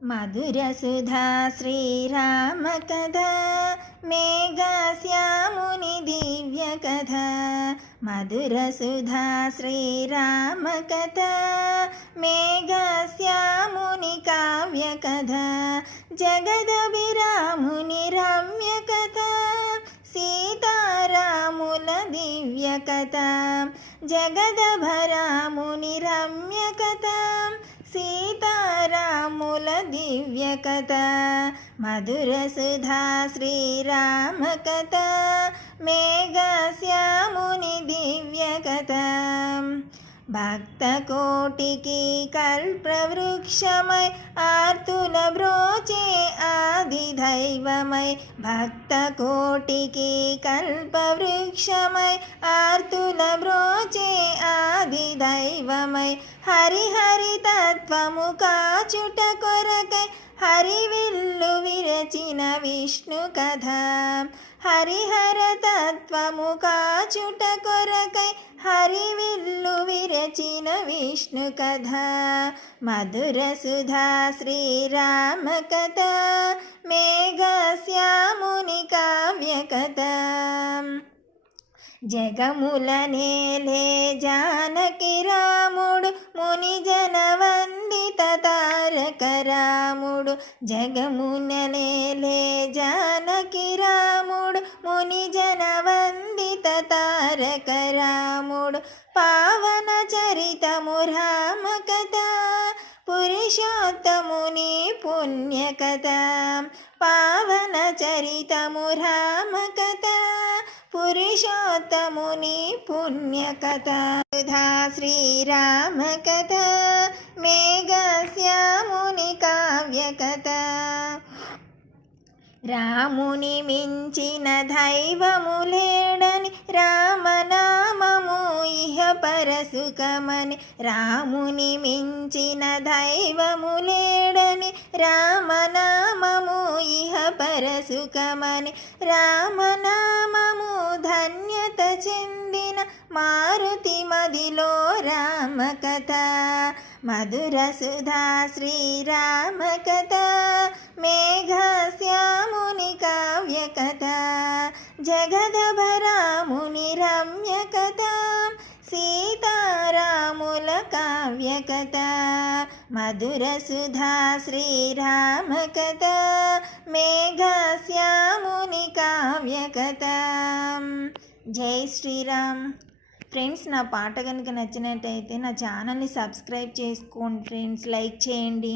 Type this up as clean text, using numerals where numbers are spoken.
మధురసుధా శ్రీరామ కథ మేఘశ్యాముని దివ్య కథ మధురసుధా శ్రీరామ కథ మేఘశ్యాముని కావ్య కథ జగదభిరాముని రమ్య కథ సీతారాముల దివ్య కథ జగదభరాముని రమ్య కథ సీతారాముల దివ్య కథ మధురసుధా శ్రీరామ కథ మేఘశ్యాముని దివ్య కథ భక్తకోటికి కల్పవృక్షమై ఆర్తుల బ్రోచే ఆది దైవమై భక్తకోటికి కల్పవృక్షమై ఆర్తుల బ్రోచే ఆది దైవమై హరిహరి తత్వము కాచుట కొరకై హరివిల్లు విరచిన విష్ణు కథ హరిహర తత్వము కాచుట కొరకై హరివిల్లు విరచిన విష్ణు కథ మధురసుధా శ్రీరామ కథ మేఘశ్యాముని కావ్య కథ జగముల నేలే జానకి రాముడు మునిజన వందిత తారక రాముడు జగమున నేలే జానకి రాముడు మునిజన వందిత తారక రాముడు పావన చరితము రామ కథ పురుషోత్తముని పుణ్య కథ పావన చరితము రామ కథ పురుషోత్తముని పుణ్య కథ సుధా శ్రీరామ కథ మేఘశ్యాముని కావ్య కథ రాముని మించిన దైవము లేడని రామనామము ఇహ పరసుఖమని రాముని మించిన దైవము లేడని రామనామము ఇహ పరసుఖమని రామనామము ధన్యత చెందిన మారుతి మదిలో రామ కథ మధురసుధా శ్రీరామ కథ మేఘశ్యాముని కావ్య కథ జగదభరాముని రమ్య కథ సీతారాముల కావ్య కథ మధురసుధా శ్రీరామ కథ మేఘశ్యాముని కావ్య కథ. జై శ్రీరామ్. ఫ్రెండ్స్, నా పాట కనుక నచ్చినట్టయితే నా ఛానల్ని సబ్స్క్రైబ్ చేసుకోండి ఫ్రెండ్స్, లైక్ చేయండి.